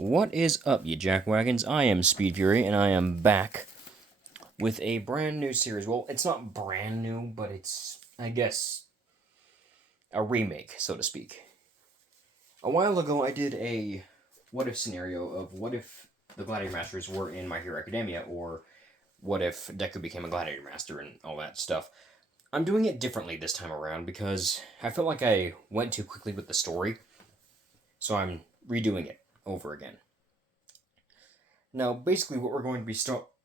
What is up, you jackwagons? I am Speed Fury, and I am back with a brand new series. Well, it's not brand new, but it's, I guess, a remake, so to speak. A while ago, I did a what-if scenario of what if the Gladiator Masters were in My Hero Academia, or what if Deku became a Gladiator Master and all that stuff. I'm doing it differently this time around because I felt like I went too quickly with the story, so I'm redoing it over again. Now, basically, what we're going to be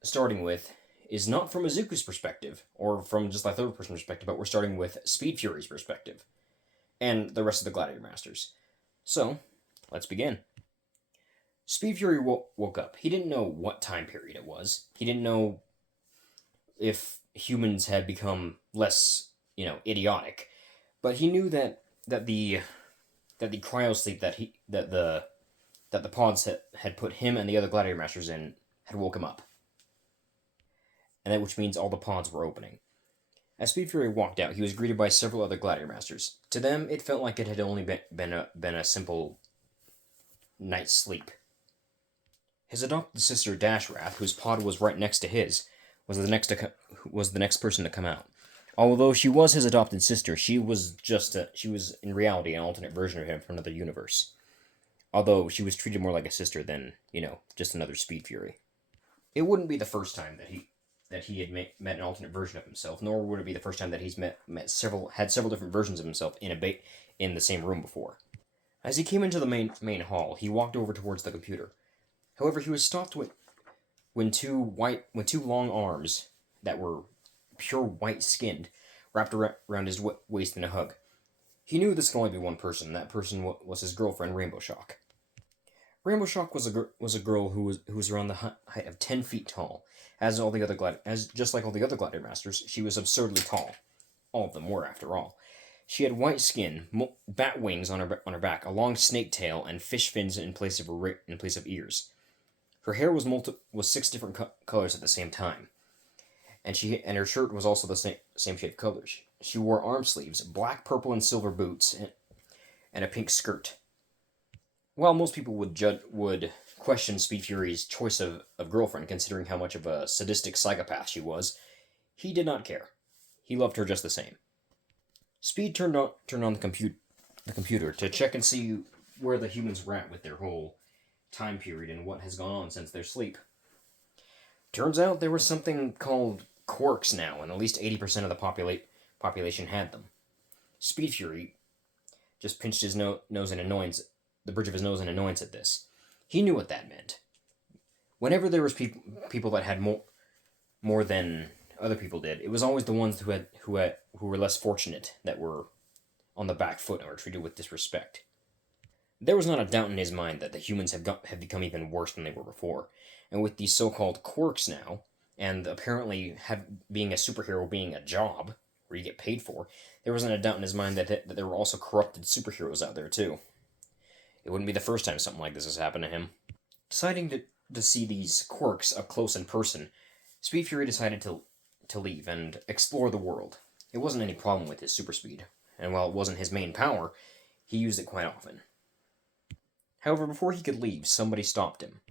starting with is not from Izuku's perspective, or from just like third person perspective, but we're starting with Speed Fury's perspective, and the rest of the Gladiator Masters. So, let's begin. Speed Fury woke up. He didn't know what time period it was. He didn't know if humans had become less, idiotic. But he knew that the cryosleep that the pods had put him and the other Gladiator Masters in had woke him up. And that which means all the pods were opening. As Speed Fury walked out, he was greeted by several other Gladiator Masters. To them, it felt like it had only been a simple night's sleep. His adopted sister Dashrath, whose pod was right next to his, was the next person to come out. Although she was his adopted sister, she was in reality an alternate version of him from another universe. Although she was treated more like a sister than, just another Speed Fury. It wouldn't be the first time that he had met an alternate version of himself, nor would it be the first time that he's had several different versions of himself in the same room before. As he came into the main hall, he walked over towards the computer. However, he was stopped when two long arms that were pure white skinned wrapped around his waist in a hug. He knew this could only be one person, and that person was his girlfriend, Rainbow Shock. Rainbow Shock was a girl who was around the height of 10 feet tall. Just like all the other Gladiator Masters, she was absurdly tall. All of them were, after all. She had white skin, bat wings on her back, a long snake tail, and fish fins in place of ears. Her hair was 6 different colors at the same time, and her shirt was also the same shade of colors. She wore arm sleeves, black, purple, and silver boots, and a pink skirt. While most people would question Speed Fury's choice of girlfriend, considering how much of a sadistic psychopath she was, he did not care. He loved her just the same. Speed turned on the computer to check and see where the humans were at with their whole time period and what has gone on since their sleep. Turns out there was something called quirks now, and at least 80% of the population had them. Speed Fury just pinched his nose in annoyance, the bridge of his nose in annoyance at this. He knew what that meant. Whenever there was people that had more than other people did, it was always the ones who were less fortunate that were on the back foot and were treated with disrespect. There was not a doubt in his mind that the humans have become even worse than they were before, and with these so-called quirks now, and apparently being a superhero being a job where you get paid for, there wasn't a doubt in his mind that there were also corrupted superheroes out there too. It wouldn't be the first time something like this has happened to him. Deciding to see these quirks up close in person, Speed Fury decided to leave and explore the world. It wasn't any problem with his super speed, and while it wasn't his main power, he used it quite often. However, before he could leave, somebody stopped him.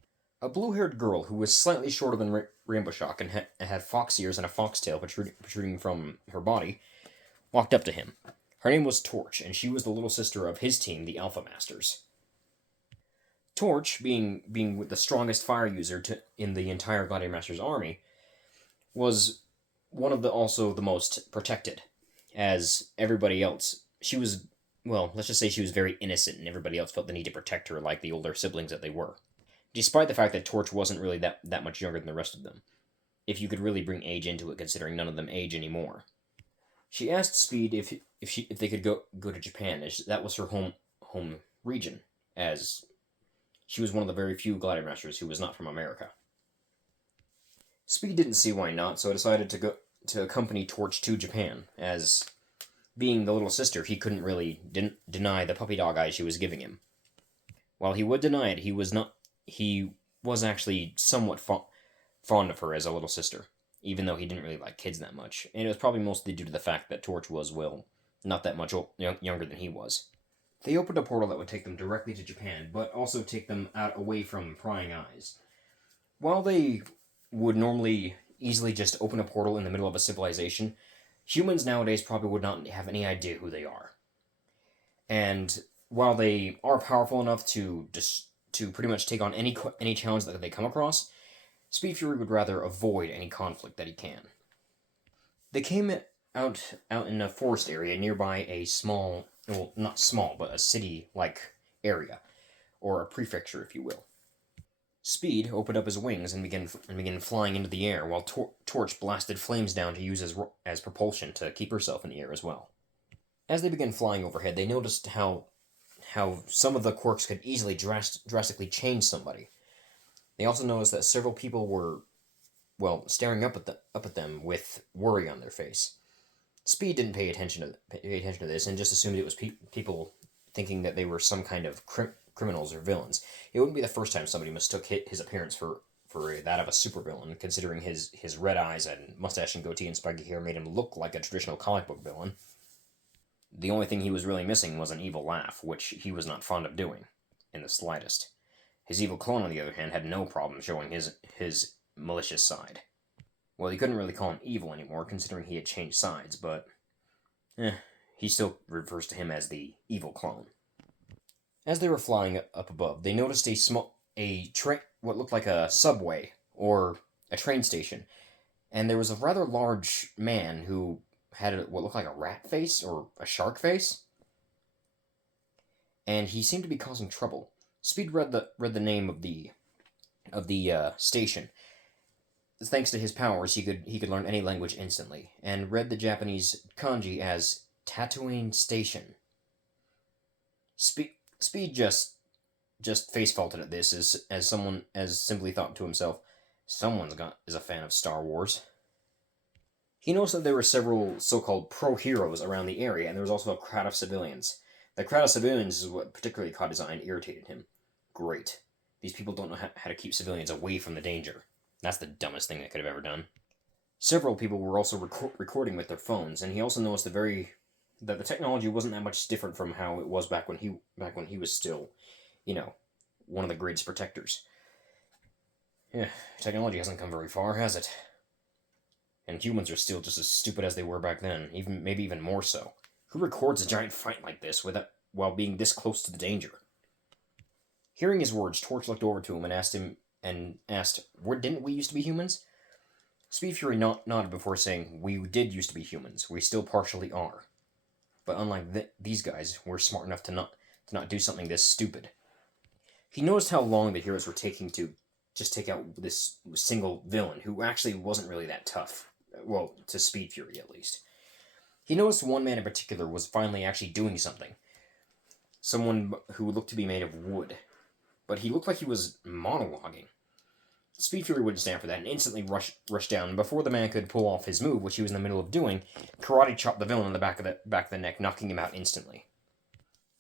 A blue-haired girl who was slightly shorter than Rainbow Shock and had fox ears and a foxtail protruding from her body, walked up to him. Her name was Torch, and she was the little sister of his team, the Alpha Masters. Torch, being the strongest fire user in the entire Gladiator Masters army, was one of also the most protected, as everybody else. She was, well, let's just say she was very innocent, and everybody else felt the need to protect her like the older siblings that they were. Despite the fact that Torch wasn't really that much younger than the rest of them, if you could really bring age into it, considering none of them age anymore. She asked Speed if they could go to Japan, as that was her home region, as she was one of the very few Gladiator Masters who was not from America. Speed didn't see why not, so decided to accompany Torch to Japan, as being the little sister, he couldn't really deny the puppy dog eyes she was giving him. While he would deny it, he was actually somewhat fond of her as a little sister, even though he didn't really like kids that much, and it was probably mostly due to the fact that Torch was, well, not that much younger than he was. They opened a portal that would take them directly to Japan, but also take them out away from prying eyes. While they would normally easily just open a portal in the middle of a civilization, humans nowadays probably would not have any idea who they are. And while they are powerful enough to pretty much take on any challenge that they come across, Speed Fury would rather avoid any conflict that he can. They came out in a forest area nearby a small, well, not small, but a city-like area, or a prefecture, if you will. Speed opened up his wings and began flying into the air, while Torch blasted flames down to use as propulsion to keep herself in the air as well. As they began flying overhead, they noticed how some of the quirks could easily drastically change somebody. They also noticed that several people were, well, staring up at them with worry on their face. Speed didn't pay attention to this and just assumed it was people thinking that they were some kind of criminals or villains. It wouldn't be the first time somebody mistook his appearance for that of a supervillain, considering his red eyes and mustache and goatee and spiky hair made him look like a traditional comic book villain. The only thing he was really missing was an evil laugh, which he was not fond of doing, in the slightest. His evil clone, on the other hand, had no problem showing his malicious side. Well, he couldn't really call him evil anymore, considering he had changed sides, but he still refers to him as the evil clone. As they were flying up above, they noticed what looked like a subway or a train station, and there was a rather large man who had what looked like a rat face or a shark face, and he seemed to be causing trouble. Speed read the name of the station. Thanks to his powers, he could learn any language instantly, and read the Japanese kanji as Tatooine Station. Speed just face faulted at this as simply thought to himself, is a fan of Star Wars. He noticed that there were several so-called pro-heroes around the area, and there was also a crowd of civilians. The crowd of civilians is what particularly caught his eye and irritated him. Great. These people don't know how to keep civilians away from the danger. That's the dumbest thing they could have ever done. Several people were also recording with their phones, and he also noticed that the technology wasn't that much different from how it was back when he was still, one of the greatest protectors. Yeah, technology hasn't come very far, has it? And humans are still just as stupid as they were back then, maybe even more so. Who records a giant fight like this while being this close to the danger? Hearing his words, Torch looked over to him and asked, didn't we used to be humans? Speed Fury nodded before saying, we did used to be humans. We still partially are. But unlike these guys, we're smart enough to not do something this stupid. He noticed how long the heroes were taking to just take out this single villain, who actually wasn't really that tough. Well, to Speed Fury, at least. He noticed one man in particular was finally actually doing something. Someone who looked to be made of wood. But he looked like he was monologuing. Speed Fury wouldn't stand for that and instantly rushed down, and before the man could pull off his move, which he was in the middle of doing, karate chopped the villain in the back of the neck, knocking him out instantly.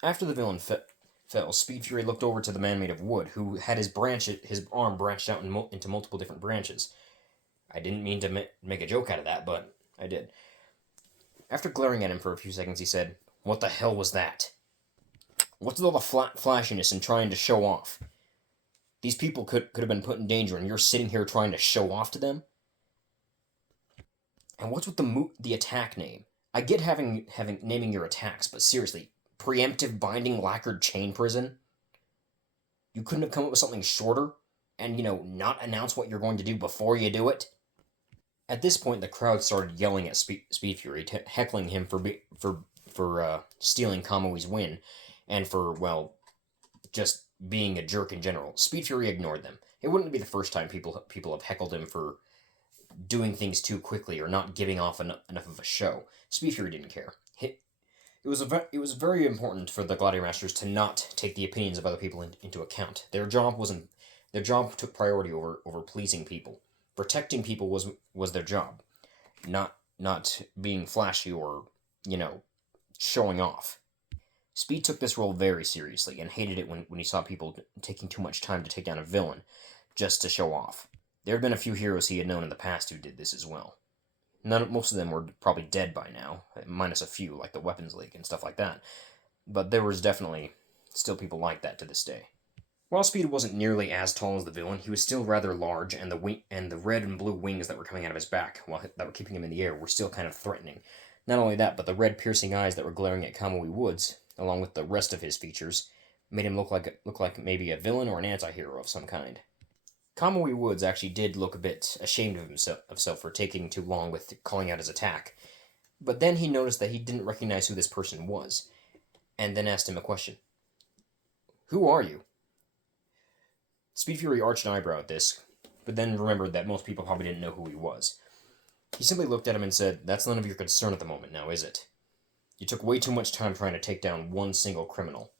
After the villain fell, Speed Fury looked over to the man made of wood, who had his arm branched out into multiple different branches. I didn't mean to make a joke out of that, but I did. After glaring at him for a few seconds, he said, "What the hell was that? What's with all the flashiness and trying to show off? These people could have been put in danger, and you're sitting here trying to show off to them? And what's with the attack name? I get having naming your attacks, but seriously, preemptive binding lacquered chain prison? You couldn't have come up with something shorter, and not announce what you're going to do before you do it?" At this point, the crowd started yelling at Speed Fury, heckling him for stealing Kamui's win, and for just being a jerk in general. Speed Fury ignored them. It wouldn't be the first time people have heckled him for doing things too quickly or not giving off enough of a show. Speed Fury didn't care. It was very important for the Gladiator Masters to not take the opinions of other people into account. Their job took priority over pleasing people. Protecting people was their job, not being flashy or showing off. Speed took this role very seriously and hated it when he saw people taking too much time to take down a villain just to show off. There had been a few heroes he had known in the past who did this as well. Most of them were probably dead by now, minus a few, like the Weapons League and stuff like that. but there was definitely still people like that to this day. While Speed wasn't nearly as tall as the villain, he was still rather large, and the red and blue wings that were coming out of his back, that were keeping him in the air, were still kind of threatening. Not only that, but the red piercing eyes that were glaring at Kamui Woods, along with the rest of his features, made him look like maybe a villain or an anti-hero of some kind. Kamui Woods actually did look a bit ashamed of himself for taking too long with calling out his attack, but then he noticed that he didn't recognize who this person was, and then asked him a question. "Who are you?" Speed Fury arched an eyebrow at this, but then remembered that most people probably didn't know who he was. He simply looked at him and said, "That's none of your concern at the moment now, is it? You took way too much time trying to take down one single criminal.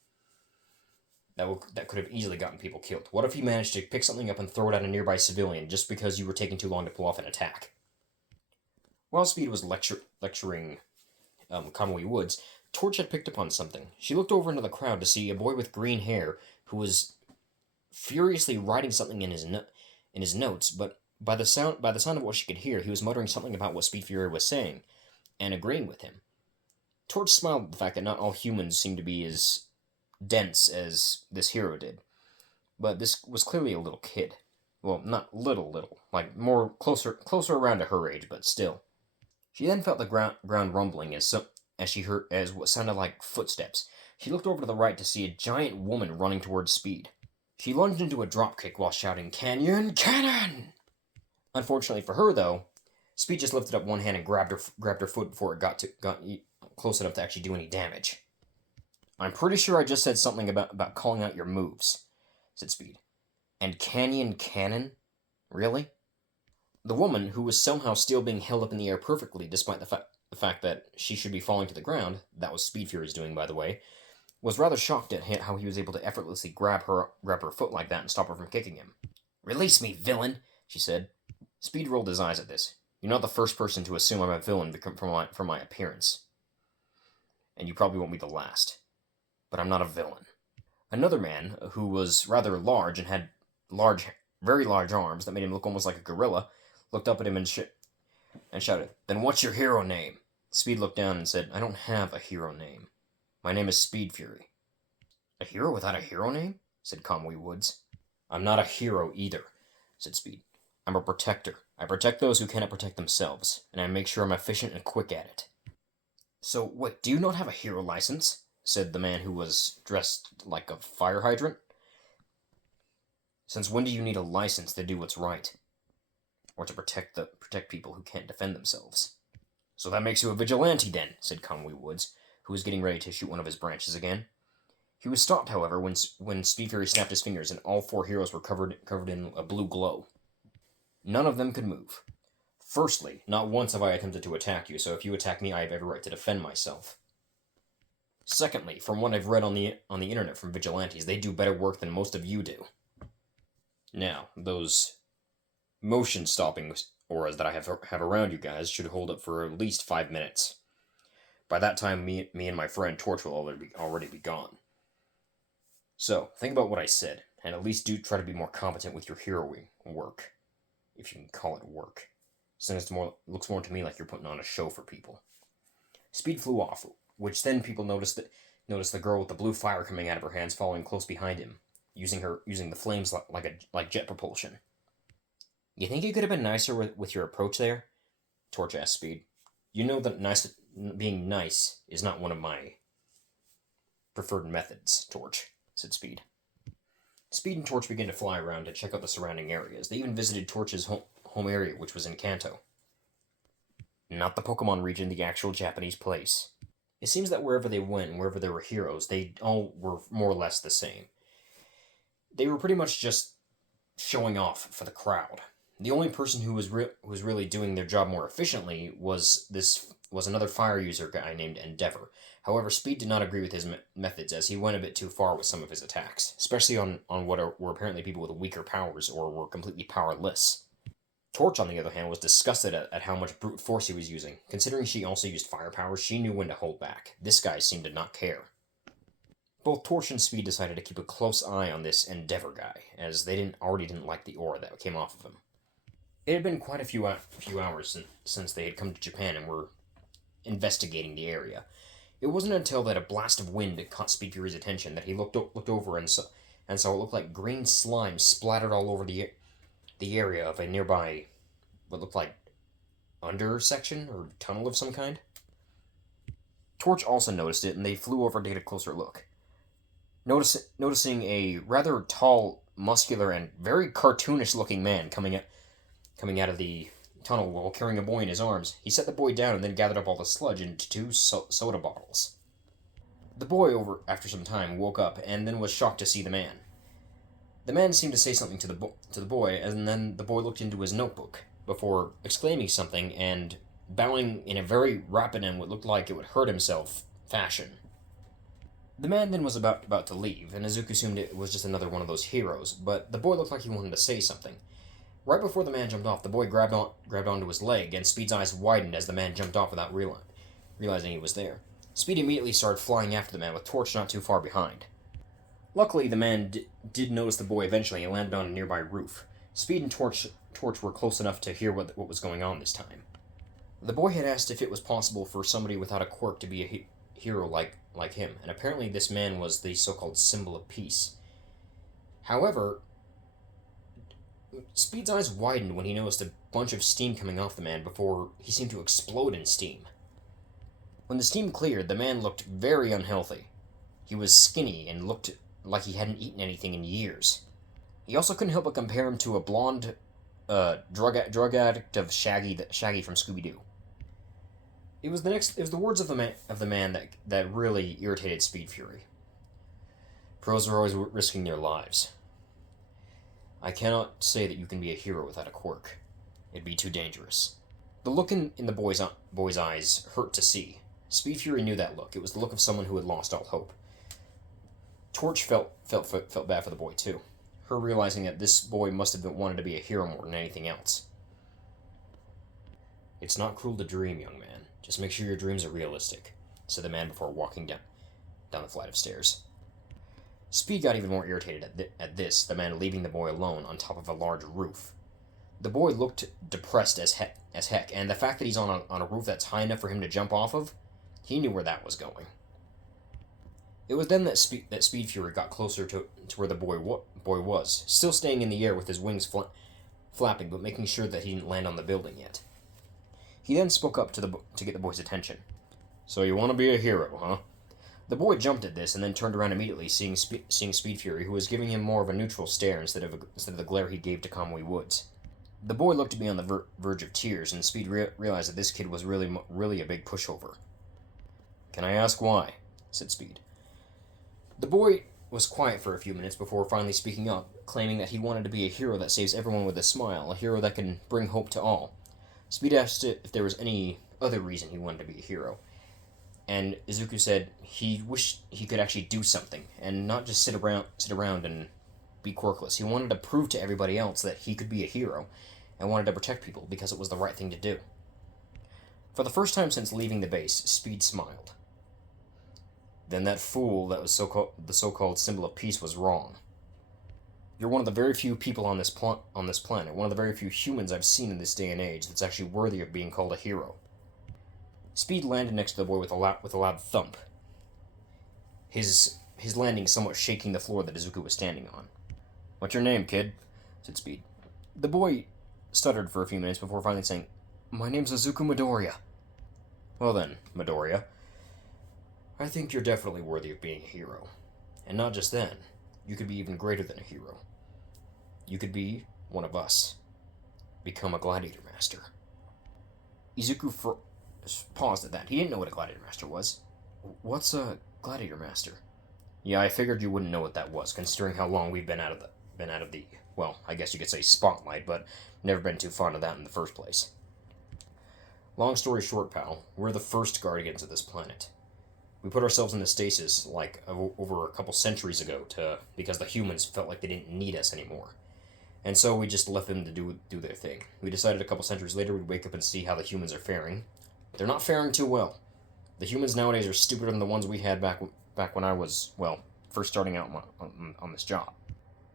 That could have easily gotten people killed. What if you managed to pick something up and throw it at a nearby civilian just because you were taking too long to pull off an attack?" While Speed was lecturing Kamui Woods, Torch had picked up on something. She looked over into the crowd to see a boy with green hair who was furiously writing something in his notes, but by the sound of what she could hear, he was muttering something about what Speed Fury was saying, and agreeing with him. Torch smiled at the fact that not all humans seemed to be as dense as this hero did, but this was clearly a little kid. Well, not little, like more closer around to her age, but still. She then felt the ground rumbling as she heard what sounded like footsteps. She looked over to the right to see a giant woman running towards Speed. She lunged into a dropkick while shouting, "Canyon, cannon!" Unfortunately for her, though, Speed just lifted up one hand and grabbed her foot before it got close enough to actually do any damage. "I'm pretty sure I just said something about calling out your moves," said Speed. "And Canyon cannon? Really?" The woman, who was somehow still being held up in the air perfectly despite the fact that she should be falling to the ground, that was Speed Fury's doing, by the way, was rather shocked at how he was able to effortlessly grab her foot like that and stop her from kicking him. "Release me, villain," she said. Speed rolled his eyes at this. "You're not the first person to assume I'm a villain from my appearance. And you probably won't be the last. But I'm not a villain." Another man, who was rather large and had very large arms that made him look almost like a gorilla, looked up at him and shouted, "Then what's your hero name?" Speed looked down and said, "I don't have a hero name. My name is Speed Fury." "A hero without a hero name?" said Kamui Woods. "I'm not a hero either," said Speed. "I'm a protector. I protect those who cannot protect themselves, and I make sure I'm efficient and quick at it." "So, what, do you not have a hero license?" said the man who was dressed like a fire hydrant. "Since when do you need a license to do what's right? Or to protect people who can't defend themselves?" "So that makes you a vigilante, then," said Kamui Woods, who was getting ready to shoot one of his branches again. He was stopped, however, when Speed Fury snapped his fingers and all four heroes were covered in a blue glow. None of them could move. "Firstly, not once have I attempted to attack you, so if you attack me, I have every right to defend myself. Secondly, from what I've read on the internet from vigilantes, they do better work than most of you do. Now, those motion-stopping auras that I have around you guys should hold up for at least 5 minutes. By that time, me and my friend Torch will already be gone. So, think about what I said, and at least do try to be more competent with your heroing work, if you can call it work, since it looks more to me like you're putting on a show for people." Speed flew off, which then people noticed the girl with the blue fire coming out of her hands following close behind him, using the flames like jet propulsion. "You think you could have been nicer with your approach there?" Torch asked Speed. "You know that being nice is not one of my preferred methods, Torch," said Speed. Speed and Torch began to fly around to check out the surrounding areas. They even visited Torch's home area, which was in Kanto. Not the Pokemon region, the actual Japanese place. It seems that wherever they went and wherever there were heroes, they all were more or less the same. They were pretty much just showing off for the crowd. The only person who was really doing their job more efficiently was another fire user guy named Endeavor. However, Speed did not agree with his methods, as he went a bit too far with some of his attacks, especially on what were apparently people with weaker powers or were completely powerless. Torch, on the other hand, was disgusted at how much brute force he was using. Considering she also used fire powers, she knew when to hold back. This guy seemed to not care. Both Torch and Speed decided to keep a close eye on this Endeavor guy, as they didn't like the aura that came off of him. It had been quite a few hours since they had come to Japan and were investigating the area. It wasn't until that a blast of wind caught Speed Fury's attention that he looked over and saw what looked like green slime splattered all over the area of a nearby, what looked like under section or tunnel of some kind. Torch also noticed it, and they flew over to get a closer look. Noticing a rather tall, muscular, and very cartoonish-looking man coming out of the tunnel while carrying a boy in his arms, he set the boy down and then gathered up all the sludge into two soda bottles. The boy, after some time, woke up and then was shocked to see the man. The man seemed to say something to the boy, and then the boy looked into his notebook before exclaiming something and bowing in a very rapid and what looked like it would hurt himself fashion. The man then was about to leave, and Izuku assumed it was just another one of those heroes, but the boy looked like he wanted to say something. Right before the man jumped off, the boy grabbed onto his leg, and Speed's eyes widened as the man jumped off without realizing he was there. Speed immediately started flying after the man, with Torch not too far behind. Luckily, the man did notice the boy eventually and landed on a nearby roof. Speed and Torch were close enough to hear what was going on this time. The boy had asked if it was possible for somebody without a quirk to be a hero like him, and apparently this man was the so-called symbol of peace. However, Speed's eyes widened when he noticed a bunch of steam coming off the man before he seemed to explode in steam. When the steam cleared, the man looked very unhealthy. He was skinny and looked like he hadn't eaten anything in years. He also couldn't help but compare him to a blonde drug addict of Shaggy from Scooby-Doo. It was the words of the man that really irritated Speed Fury. Pros are always risking their lives. I cannot say that you can be a hero without a quirk. It'd be too dangerous. The look in the boy's eyes hurt to see. Speed Fury knew that look. It was the look of someone who had lost all hope. Torch felt bad for the boy too, her realizing that this boy must have wanted to be a hero more than anything else. It's not cruel to dream, young man. Just make sure your dreams are realistic, said the man before walking down the flight of stairs. Speed got even more irritated at this, the man leaving the boy alone on top of a large roof. The boy looked depressed as heck, and the fact that he's on a roof that's high enough for him to jump off of, he knew where that was going. It was then that Speed Fury got closer to where the boy was, still staying in the air with his wings flapping, but making sure that he didn't land on the building yet. He then spoke up to get the boy's attention. So you want to be a hero, huh? The boy jumped at this and then turned around immediately, seeing Speed Fury, who was giving him more of a neutral stare instead of the glare he gave to Kamui Woods. The boy looked to be on the verge of tears, and Speed realized that this kid was really a big pushover. Can I ask why? Said Speed. The boy was quiet for a few minutes before finally speaking up, claiming that he wanted to be a hero that saves everyone with a smile, a hero that can bring hope to all. Speed asked if there was any other reason he wanted to be a hero, and Izuku said he wished he could actually do something, and not just sit around and be quirkless. He wanted to prove to everybody else that he could be a hero, and wanted to protect people because it was the right thing to do. For the first time since leaving the base, Speed smiled. Then that fool that was the so-called symbol of peace was wrong. You're one of the very few people on this planet, one of the very few humans I've seen in this day and age that's actually worthy of being called a hero. Speed landed next to the boy with a loud thump. His landing somewhat shaking the floor that Izuku was standing on. What's your name, kid? Said Speed. The boy stuttered for a few minutes before finally saying, My name's Izuku Midoriya. Well then, Midoriya, I think you're definitely worthy of being a hero. And not just then, you could be even greater than a hero. You could be one of us. Become a Gladiator Master. Izuku paused at that. He didn't know what a Gladiator Master was. What's a Gladiator Master? Yeah, I figured you wouldn't know what that was, considering how long we've been out of the, well, I guess you could say spotlight, but never been too fond of that in the first place. Long story short, pal, we're the first guardians of this planet. We put ourselves into stasis, over a couple centuries ago, because the humans felt like they didn't need us anymore. And so we just left them to do their thing. We decided a couple centuries later we'd wake up and see how the humans are faring. They're not faring too well. The humans nowadays are stupider than the ones we had back when I was, first starting out on this job.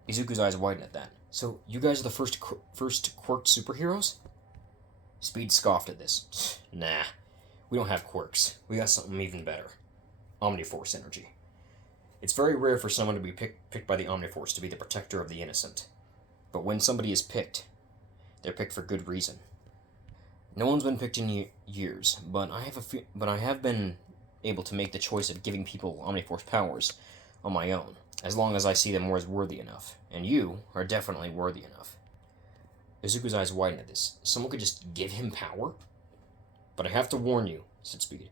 Izuku's eyes widened at that. So, you guys are the first quirked superheroes? Speed scoffed at this. Nah, we don't have quirks. We got something even better. Omniforce energy. It's very rare for someone to be picked by the Omniforce to be the protector of the innocent. But when somebody is picked, they're picked for good reason. No one's been picked in years, but I have been able to make the choice of giving people Omniforce powers on my own, as long as I see them as worthy enough. And you are definitely worthy enough. Izuku's eyes widened at this. Someone could just give him power? But I have to warn you, said Speed.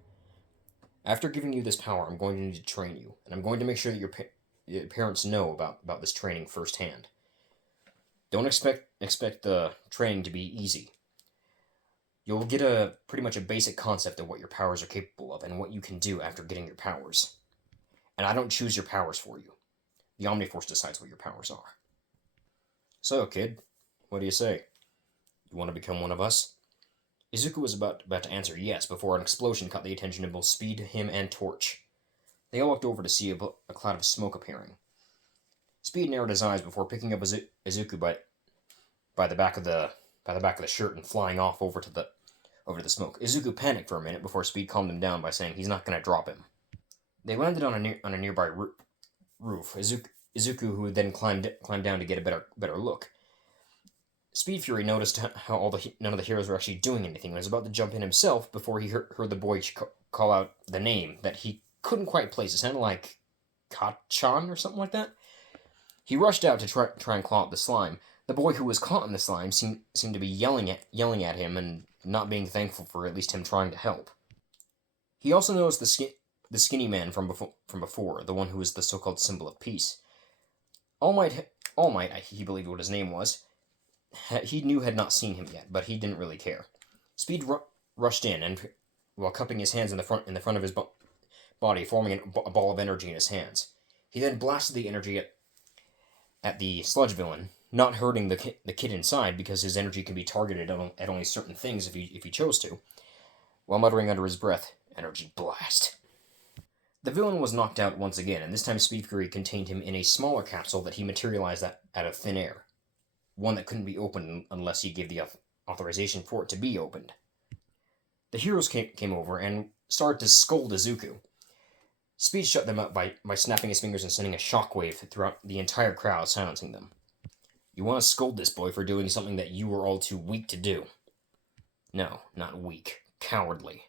After giving you this power, I'm going to need to train you, and I'm going to make sure that your parents know about this training firsthand. Don't expect the training to be easy. You'll get pretty much a basic concept of what your powers are capable of and what you can do after getting your powers. And I don't choose your powers for you. The Omniforce decides what your powers are. So, kid, what do you say? You want to become one of us? Izuku was about to answer yes before an explosion caught the attention of both Speed, him, and Torch. They all looked over to see a cloud of smoke appearing. Speed narrowed his eyes before picking up Izuku by the back of the shirt and flying off over the smoke. Izuku panicked for a minute before Speed calmed him down by saying he's not going to drop him. They landed on a nearby roof. Izuku, who then climbed down to get a better look. Speed Fury noticed how none of the heroes were actually doing anything and was about to jump in himself before he heard the boy call out the name that he couldn't quite place. It sounded like Kachan or something like that. He rushed out to try and claw at the slime. The boy who was caught in the slime seemed to be yelling at him and not being thankful for at least him trying to help. He also noticed the skinny man from before, the one who was the so-called symbol of peace. All Might, he believed what his name was. He knew had not seen him yet, but he didn't really care. Speed rushed in, and while cupping his hands in the front of his body, forming a ball of energy in his hands. He then blasted the energy at the sludge villain, not hurting the kid inside because his energy can be targeted at only certain things if he chose to, while muttering under his breath, "Energy blast." The villain was knocked out once again, and this time Speed Fury contained him in a smaller capsule that he materialized out of thin air. One that couldn't be opened unless he gave the authorization for it to be opened. The heroes came over and started to scold Izuku. Speed shut them up by snapping his fingers and sending a shockwave throughout the entire crowd, silencing them. You want to scold this boy for doing something that you were all too weak to do. No, not weak. Cowardly.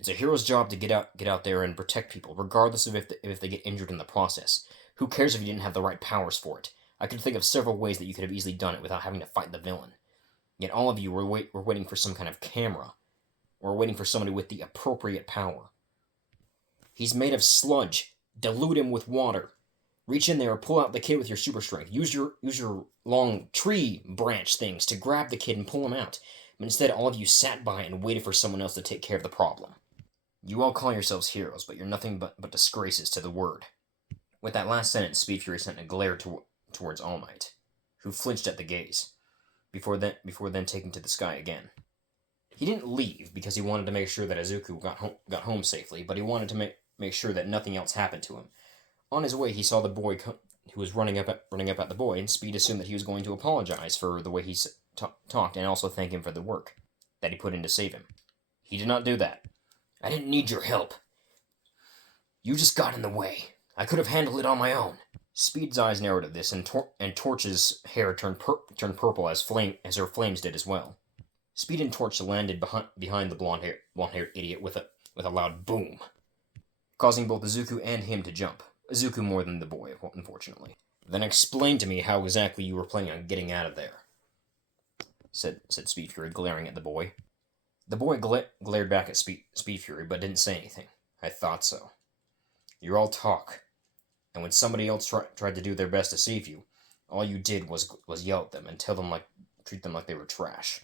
It's a hero's job to get out there and protect people, regardless of if they get injured in the process. Who cares if you didn't have the right powers for it? I could think of several ways that you could have easily done it without having to fight the villain. Yet all of you were waiting for some kind of camera, or waiting for somebody with the appropriate power. He's made of sludge. Dilute him with water. Reach in there and pull out the kid with your super strength. Use your long tree branch things to grab the kid and pull him out. But instead, all of you sat by and waited for someone else to take care of the problem. You all call yourselves heroes, but you're nothing but disgraces to the word. With that last sentence, Speed Fury sent a glare towards All Might, who flinched at the gaze, before then taking to the sky again. He didn't leave because he wanted to make sure that Izuku got home safely, but he wanted to make sure that nothing else happened to him. On his way, he saw the boy who was running up at the boy, and Speed assumed that he was going to apologize for the way he talked and also thank him for the work that he put in to save him. He did not do that. I didn't need your help. You just got in the way. I could have handled it on my own. Speed's eyes narrowed at this, and Torch's hair turned purple as her flames did as well. Speed and Torch landed behind the blonde-haired idiot with a loud boom, causing both Izuku and him to jump. Izuku more than the boy, unfortunately. Then explain to me how exactly you were planning on getting out of there, said Speed Fury, glaring at the boy. The boy glared back at Speed Fury, but didn't say anything. I thought so. You're all talk. And when somebody else tried to do their best to save you, all you did was yell at them and treat them like they were trash.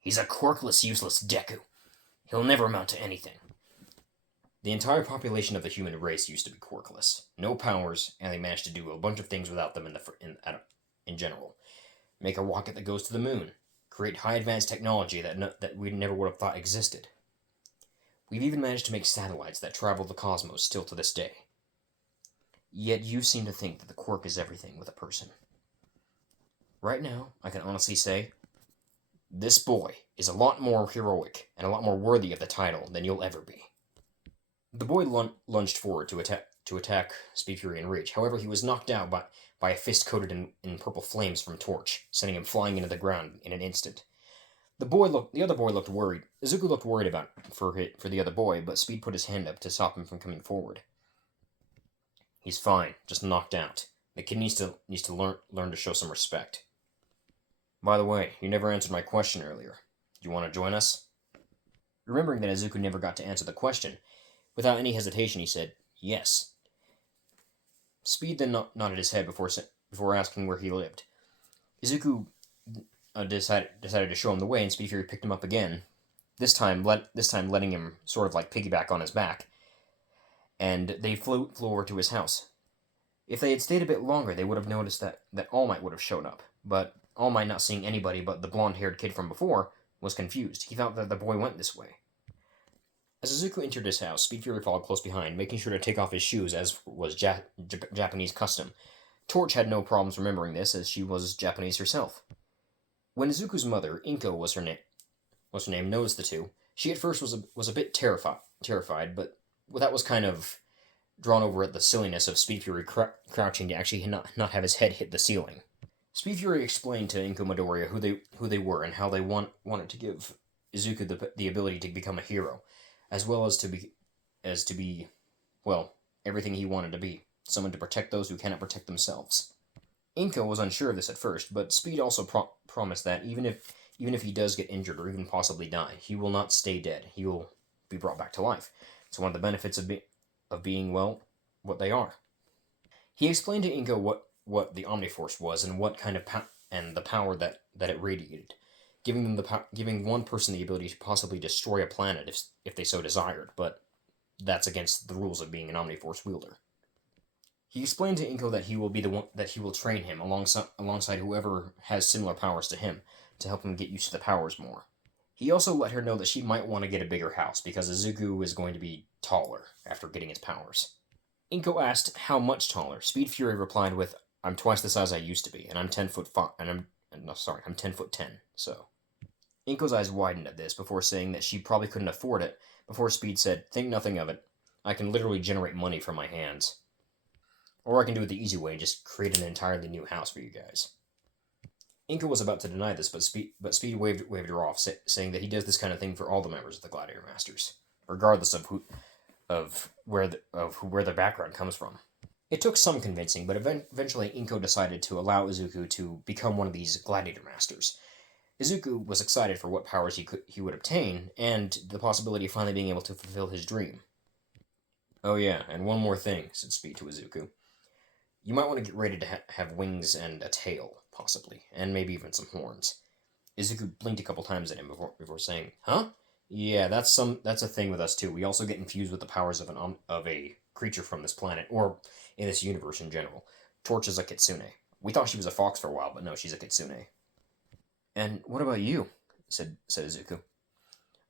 He's a quirkless, useless Deku. He'll never amount to anything. The entire population of the human race used to be quirkless. No powers, and they managed to do a bunch of things without them in general. Make a rocket that goes to the moon. Create high advanced technology that we never would have thought existed. We've even managed to make satellites that travel the cosmos still to this day. Yet you seem to think that the quirk is everything with a person. Right now, I can honestly say, this boy is a lot more heroic and a lot more worthy of the title than you'll ever be. The boy lunged forward to attack Speed Fury and Rage. However, he was knocked down by a fist coated in purple flames from Torch, sending him flying into the ground in an instant. The other boy looked worried. Izuku looked worried about for the other boy, but Speed put his hand up to stop him from coming forward. He's fine, just knocked out. The kid needs to learn to show some respect. By the way, you never answered my question earlier. Do you want to join us? Remembering that Izuku never got to answer the question, without any hesitation he said, yes. Speed then nodded his head before asking where he lived. Izuku decided to show him the way, and Speed Fury picked him up again, this time letting him sort of like piggyback on his back, and they flew over to his house. If they had stayed a bit longer, they would have noticed that All Might would have shown up, but All Might, not seeing anybody but the blonde-haired kid from before, was confused. He thought that the boy went this way. As Izuku entered his house, Speed Fury followed close behind, making sure to take off his shoes as was Japanese custom. Torch had no problems remembering this, as she was Japanese herself. When Izuku's mother, Inko was her name, noticed the two, she at first was a bit terrified, but that was kind of drawn over at the silliness of Speed Fury crouching to actually not have his head hit the ceiling. Speed Fury explained to Inko Midoriya who they were and how they wanted to give Izuku the ability to become a hero, as well as to be, well, everything he wanted to be, someone to protect those who cannot protect themselves. Inko was unsure of this at first, but Speed also promised that even if he does get injured or even possibly die, he will not stay dead. He will be brought back to life. It's one of the benefits of being, well, what they are. He explained to Inko what the Omniforce was and what kind of and the power that it radiated, giving one person the ability to possibly destroy a planet if they so desired, but that's against the rules of being an Omniforce wielder. He explained to Inko that he will be the one that he will train him alongside whoever has similar powers to him to help him get used to the powers more. He also let her know that she might want to get a bigger house because Izuku is going to be taller after getting his powers. Inko asked how much taller. Speed Fury replied with, "I'm twice the size I used to be, and I'm 10'5", and I'm 10'10". So, Inko's eyes widened at this before saying that she probably couldn't afford it. Before Speed said, "Think nothing of it. I can literally generate money from my hands, or I can do it the easy way and just create an entirely new house for you guys." Inko was about to deny this, but Speed waved her off, saying that he does this kind of thing for all the members of the Gladiator Masters, regardless of where their background comes from. It took some convincing, but eventually Inko decided to allow Izuku to become one of these Gladiator Masters. Izuku was excited for what powers he would obtain, and the possibility of finally being able to fulfill his dream. "Oh yeah, and one more thing," said Speed to Izuku. "You might want to get ready to have wings and a tail, possibly, and maybe even some horns." Izuku blinked a couple times at him before saying, "Huh? Yeah, that's a thing with us too. We also get infused with the powers of a creature from this planet, or in this universe in general. Torch is a kitsune. We thought she was a fox for a while, but no, she's a kitsune." "And what about you?" said Izuku.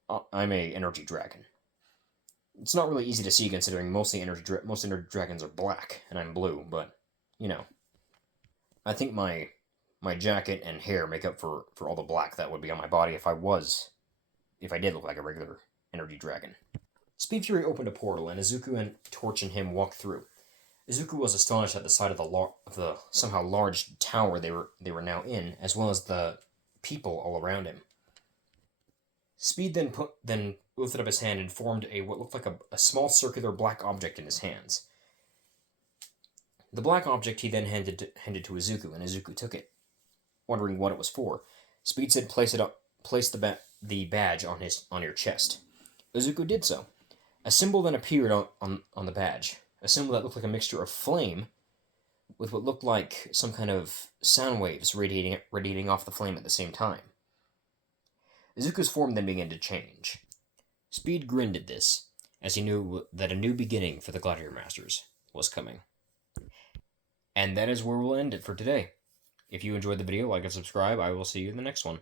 "I'm a energy dragon. It's not really easy to see considering most energy dragons are black, and I'm blue, but, you know. I think my jacket and hair make up for all the black that would be on my body if I did look like a regular energy dragon." Speed Fury opened a portal, and Izuku and Torch and him walked through. Izuku was astonished at the sight of the somehow large tower they were now in, as well as the people all around him. Speed then lifted up his hand and formed what looked like a small circular black object in his hands. The black object he then handed to Izuku, and Izuku took it. Wondering what it was for, Speed said, "Place the badge on your chest." Izuku did so. A symbol then appeared on the badge, a symbol that looked like a mixture of flame with what looked like some kind of sound waves radiating off the flame at the same time. Izuku's form then began to change. Speed grinned at this, as he knew that a new beginning for the Gladiator Masters was coming. And that is where we'll end it for today. If you enjoyed the video, like and subscribe. I will see you in the next one.